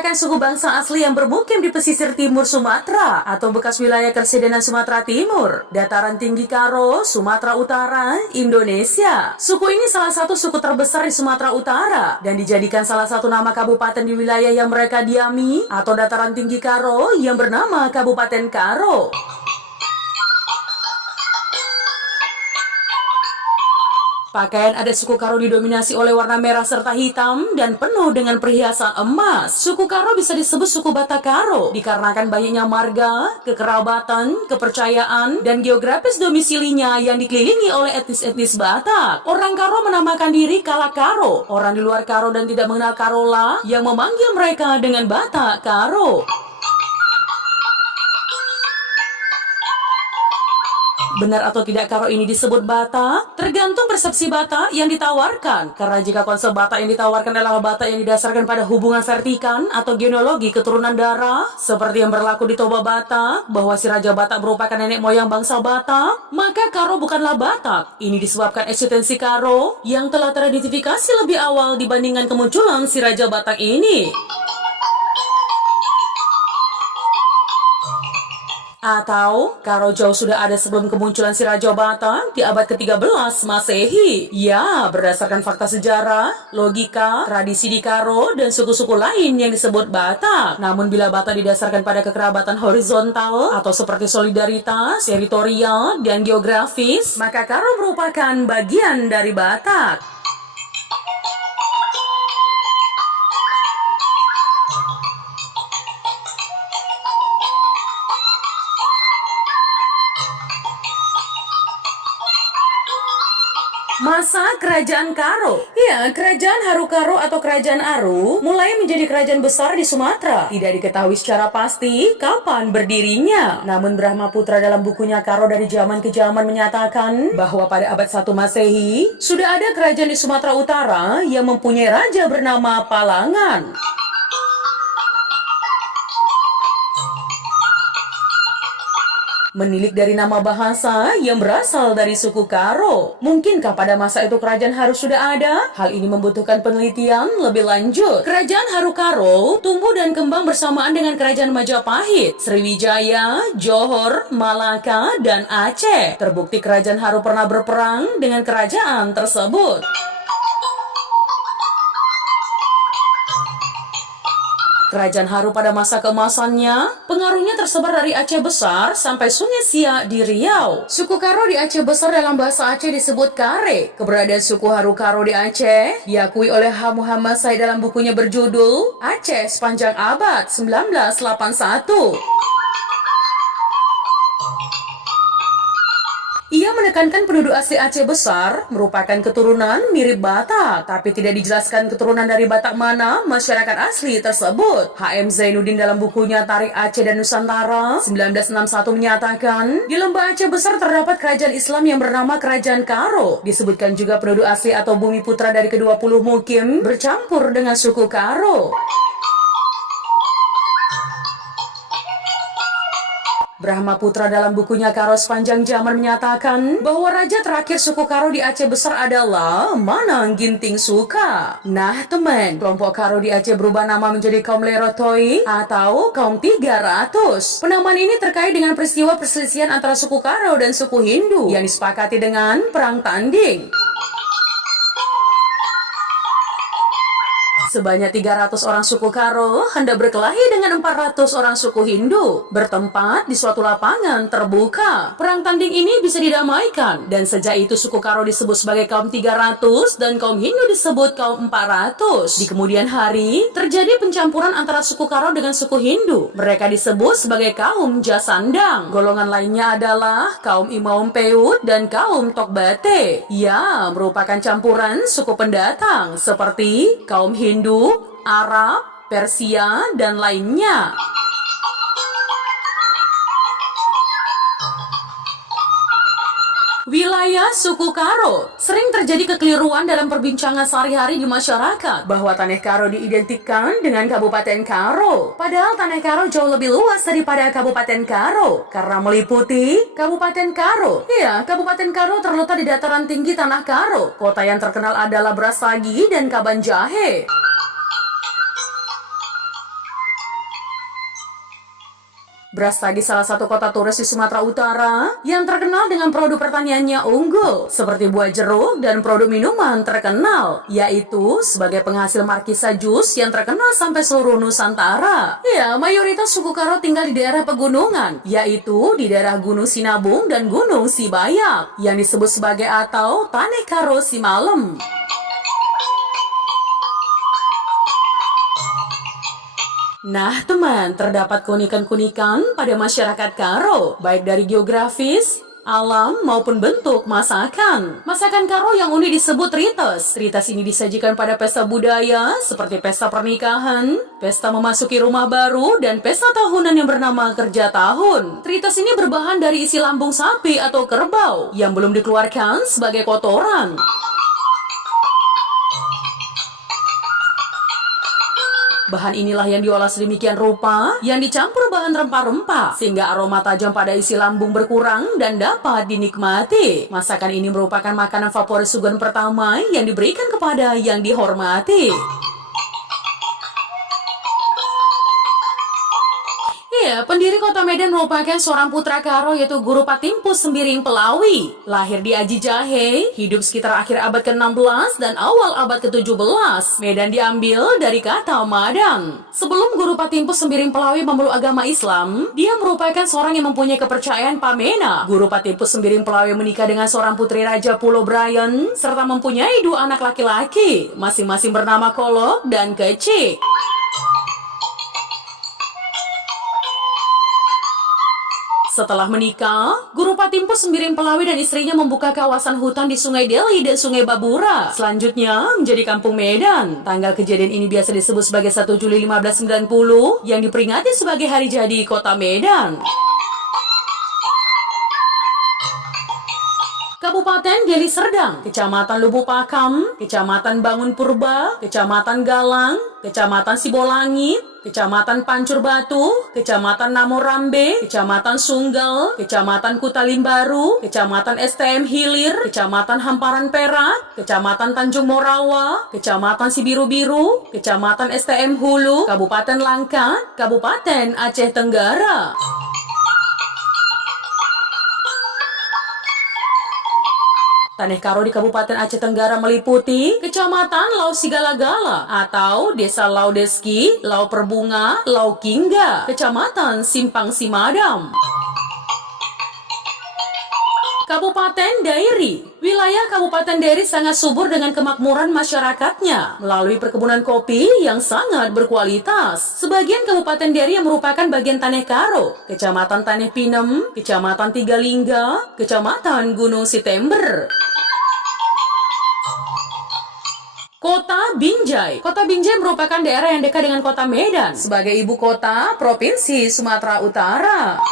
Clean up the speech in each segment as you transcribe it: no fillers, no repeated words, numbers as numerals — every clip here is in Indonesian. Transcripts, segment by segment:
merupakan suku bangsa asli yang bermukim di pesisir timur Sumatera atau bekas wilayah Kersidenan Sumatera Timur, dataran tinggi Karo, Sumatera Utara, Indonesia. Suku ini salah satu suku terbesar di Sumatera Utara dan dijadikan salah satu nama kabupaten di wilayah yang mereka diami atau dataran tinggi Karo yang bernama Kabupaten Karo. Pakaian adat suku Karo didominasi oleh warna merah serta hitam dan penuh dengan perhiasan emas. Suku Karo bisa disebut suku Batak Karo dikarenakan banyaknya marga, kekerabatan, kepercayaan, dan geografis domisilinya yang dikelilingi oleh etnis-etnis Batak. Orang Karo menamakan diri Kala Karo. Orang di luar Karo dan tidak mengenal Karola yang memanggil mereka dengan Batak Karo. Benar atau tidak Karo ini disebut Batak? Tergantung persepsi Batak yang ditawarkan. Karena jika konsep Batak yang ditawarkan adalah Batak yang didasarkan pada hubungan vertikan atau genealogi keturunan darah, seperti yang berlaku di Toba Batak, bahwa si Raja Batak merupakan nenek moyang bangsa Batak, maka Karo bukanlah Batak. Ini disebabkan eksistensi Karo yang telah teridentifikasi lebih awal dibandingkan kemunculan si Raja Batak ini. Atau Karo jauh sudah ada sebelum kemunculan si Raja Batak di abad ke-13 Masehi. Ya, berdasarkan fakta sejarah, logika, tradisi di Karo, dan suku-suku lain yang disebut Batak. Namun bila Batak didasarkan pada kekerabatan horizontal atau seperti solidaritas, teritorial, dan geografis, maka Karo merupakan bagian dari Batak. Masa Kerajaan Karo. Ya, Kerajaan Haru Karo atau Kerajaan Aru mulai menjadi kerajaan besar di Sumatera. Tidak diketahui secara pasti kapan berdirinya. Namun Brahmaputra dalam bukunya Karo dari zaman ke zaman menyatakan bahwa pada abad 1 Masehi sudah ada kerajaan di Sumatera Utara yang mempunyai raja bernama Palangan. Menilik dari nama bahasa yang berasal dari suku Karo. Mungkinkah pada masa itu kerajaan Haru sudah ada? Hal ini membutuhkan penelitian lebih lanjut. Kerajaan Haru Karo tumbuh dan kembang bersamaan dengan kerajaan Majapahit, Sriwijaya, Johor, Malaka, dan Aceh. Terbukti kerajaan Haru pernah berperang dengan kerajaan tersebut. Kerajaan Haru pada masa keemasannya, pengaruhnya tersebar dari Aceh Besar sampai Sungai Siak di Riau. Suku Karo di Aceh Besar dalam bahasa Aceh disebut Kare. Keberadaan suku Haru Karo di Aceh diakui oleh H. Muhammad Said dalam bukunya berjudul Aceh Sepanjang Abad 1981. Ia menekankan penduduk asli Aceh Besar merupakan keturunan mirip Batak, tapi tidak dijelaskan keturunan dari Batak mana masyarakat asli tersebut. H.M. Zainuddin dalam bukunya Tarik Aceh dan Nusantara 1961 menyatakan, di lembah Aceh Besar terdapat kerajaan Islam yang bernama Kerajaan Karo. Disebutkan juga penduduk asli atau bumi putra dari ke-20 mukim bercampur dengan suku Karo. Brahmaputra dalam bukunya Karo Sepanjang Zaman menyatakan bahwa raja terakhir suku Karo di Aceh Besar adalah Manang Ginting Suka. Nah teman, kelompok Karo di Aceh berubah nama menjadi kaum Lerotoi atau kaum 300. Penamaan ini terkait dengan peristiwa perselisihan antara suku Karo dan suku Hindu yang disepakati dengan Perang Tanding. Sebanyak 300 orang suku Karo hendak berkelahi dengan 400 orang suku Hindu, bertempat di suatu lapangan terbuka. Perang tanding ini bisa didamaikan, dan sejak itu suku Karo disebut sebagai kaum 300 dan kaum Hindu disebut kaum 400. Di kemudian hari, terjadi pencampuran antara suku Karo dengan suku Hindu. Mereka disebut sebagai kaum Jasandang. Golongan lainnya adalah kaum Imaumpeut dan kaum Tokbate. Ya, merupakan campuran suku pendatang seperti kaum Hindu, Arab, Persia, dan lainnya. Wilayah suku Karo. Sering terjadi kekeliruan dalam perbincangan sehari-hari di masyarakat bahwa Tanah Karo diidentikan dengan Kabupaten Karo. Padahal Tanah Karo jauh lebih luas daripada Kabupaten Karo karena meliputi Kabupaten Karo. Ya, Kabupaten Karo terletak di dataran tinggi Tanah Karo. Kota yang terkenal adalah Brastagi dan Kabanjahe. Beras Tagi salah satu kota turis di Sumatera Utara yang terkenal dengan produk pertaniannya unggul, seperti buah jeruk dan produk minuman terkenal, yaitu sebagai penghasil markisa jus yang terkenal sampai seluruh Nusantara. Ya, mayoritas suku Karo tinggal di daerah pegunungan, yaitu di daerah Gunung Sinabung dan Gunung Sibayak, yang disebut sebagai atau Taneh Karo Simalem. Nah teman, terdapat keunikan-keunikan pada masyarakat Karo, baik dari geografis, alam, maupun bentuk masakan. Masakan Karo yang unik disebut rites. Rites ini disajikan pada pesta budaya, seperti pesta pernikahan, pesta memasuki rumah baru, dan pesta tahunan yang bernama kerja tahun. Rites ini berbahan dari isi lambung sapi atau kerbau, yang belum dikeluarkan sebagai kotoran. Bahan inilah yang diolah sedemikian rupa, yang dicampur bahan rempah-rempah, sehingga aroma tajam pada isi lambung berkurang dan dapat dinikmati. Masakan ini merupakan makanan favorit suguhan pertama yang diberikan kepada yang dihormati. Ya, pendiri kota Medan merupakan seorang putra Karo, yaitu Guru Patimpus Sembiring Pelawi. Lahir di Aji Jahe, hidup sekitar akhir abad ke-16 dan awal abad ke-17. Medan diambil dari kata Madan. Sebelum Guru Patimpus Sembiring Pelawi memeluk agama Islam, dia merupakan seorang yang mempunyai kepercayaan pamena. Guru Patimpus Sembiring Pelawi menikah dengan seorang putri Raja Pulau Brian, serta mempunyai 2 anak laki-laki, masing-masing bernama Kolok dan Kecik. Setelah menikah, Guru Patimpus Sembiring Pelawi dan istrinya membuka kawasan hutan di Sungai Deli dan Sungai Babura. Selanjutnya menjadi Kampung Medan. Tanggal kejadian ini biasa disebut sebagai 1 Juli 1590 yang diperingati sebagai hari jadi kota Medan. Kabupaten Deli Serdang, Kecamatan Lubuk Pakam, Kecamatan Bangun Purba, Kecamatan Galang, Kecamatan Sibolangit, Kecamatan Pancur Batu, Kecamatan Namorambe, Kecamatan Sunggal, Kecamatan Kutalimbaru, Kecamatan STM Hilir, Kecamatan Hamparan Perak, Kecamatan Tanjung Morawa, Kecamatan Sibiru-Biru, Kecamatan STM Hulu, Kabupaten Langkat, Kabupaten Aceh Tenggara. Taneh Karo di Kabupaten Aceh Tenggara meliputi Kecamatan Lau Sigala-gala atau Desa Lau Deski, Lau Perbunga, Lau Kingga, Kecamatan Simpang Simadam. Kabupaten Dairi. Wilayah Kabupaten Dairi sangat subur dengan kemakmuran masyarakatnya melalui perkebunan kopi yang sangat berkualitas. Sebagian Kabupaten Dairi yang merupakan bagian Taneh Karo, Kecamatan Taneh Pinem, Kecamatan Tigalingga, Kecamatan Gunung Sitember. Kota Binjai. Kota Binjai merupakan daerah yang dekat dengan kota Medan sebagai ibu kota Provinsi Sumatera Utara.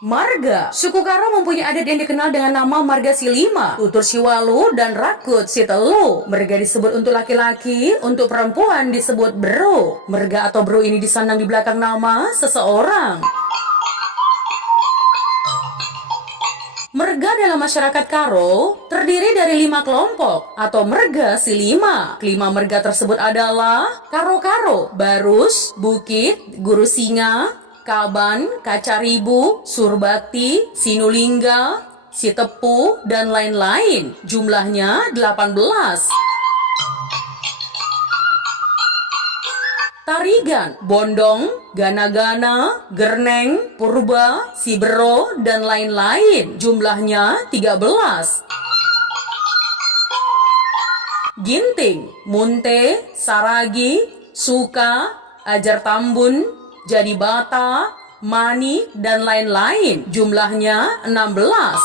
Marga. Suku Karo mempunyai adat yang dikenal dengan nama Marga Silima, Tutur Siwalu, dan Rakut Sitelu. Marga disebut untuk laki-laki, untuk perempuan disebut Bro. Marga atau Bro ini disandang di belakang nama seseorang. Merga dalam masyarakat Karo terdiri dari 5 kelompok atau merga silima. Kelima merga tersebut adalah Karo-Karo, Barus, Bukit, Guru Singa, Kaban, Kacaribu, Surbakti, Sinulingga, Sitepu, dan lain-lain. Jumlahnya 18. Tarigan, Bondong, Gana-Gana, Gerneng, Purba, Sibero, dan lain-lain. Jumlahnya 13. Ginting, Munte, Saragi, Suka, Ajar Tambun, Jadi Bata, Manik, dan lain-lain. Jumlahnya 16.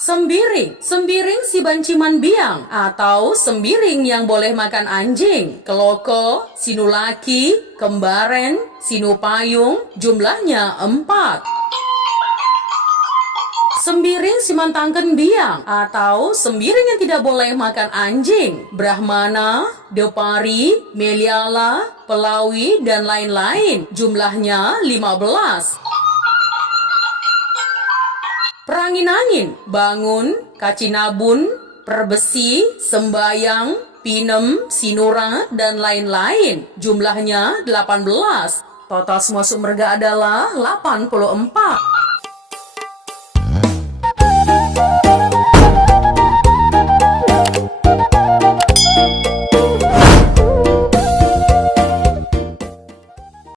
Sembiring. Sembiring si Banciman Biang atau sembiring yang boleh makan anjing. Keloko, Sinulaki, Kembaren, Sinupayung. Jumlahnya 4. Sembiring Simantangken Biang atau sembiring yang tidak boleh makan anjing. Brahmana, Depari, Meliala, Pelawi, dan lain-lain. Jumlahnya 15. Perangin-angin, Bangun, Kacinabun, Perbesi, Sembayang, Pinem, Sinura, dan lain-lain. Jumlahnya 18. Total semua sumberga adalah 84.